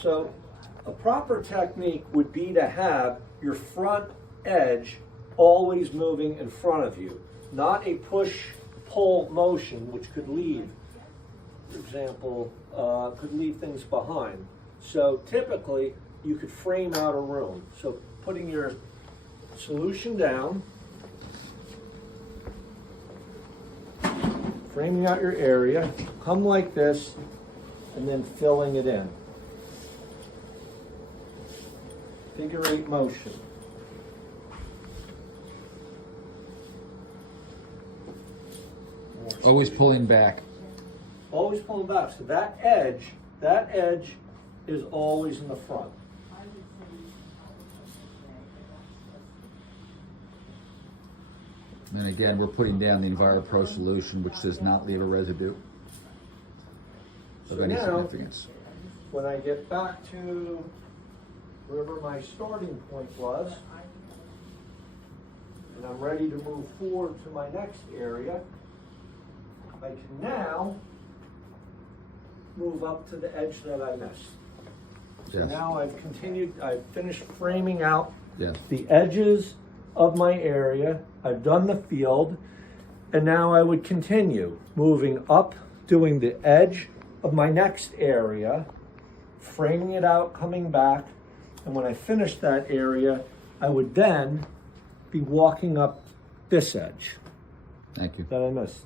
So a proper technique would be to have your front edge always moving in front of you, not a push-pull motion, which could leave, for example, could leave things behind. So typically, you could frame out a room. So putting your solution down, framing out your area, come like this, and then filling it in. Figure 8 motion. Always pulling back. Always pulling back. So that edge is always in the front. And again, we're putting down the Enviro-Pro solution, which does not leave a residue of So any now, significance. when I get back to wherever my starting point was, and I'm ready to move forward to my next area, I can now move up to the edge that I missed. So Yes. now I've finished framing out Yes. the edges of my area. I've done the field, and now I would continue moving up, doing the edge of my next area, framing it out, coming back, and when I finish that area, I would then be walking up this edge Thank you. that I missed.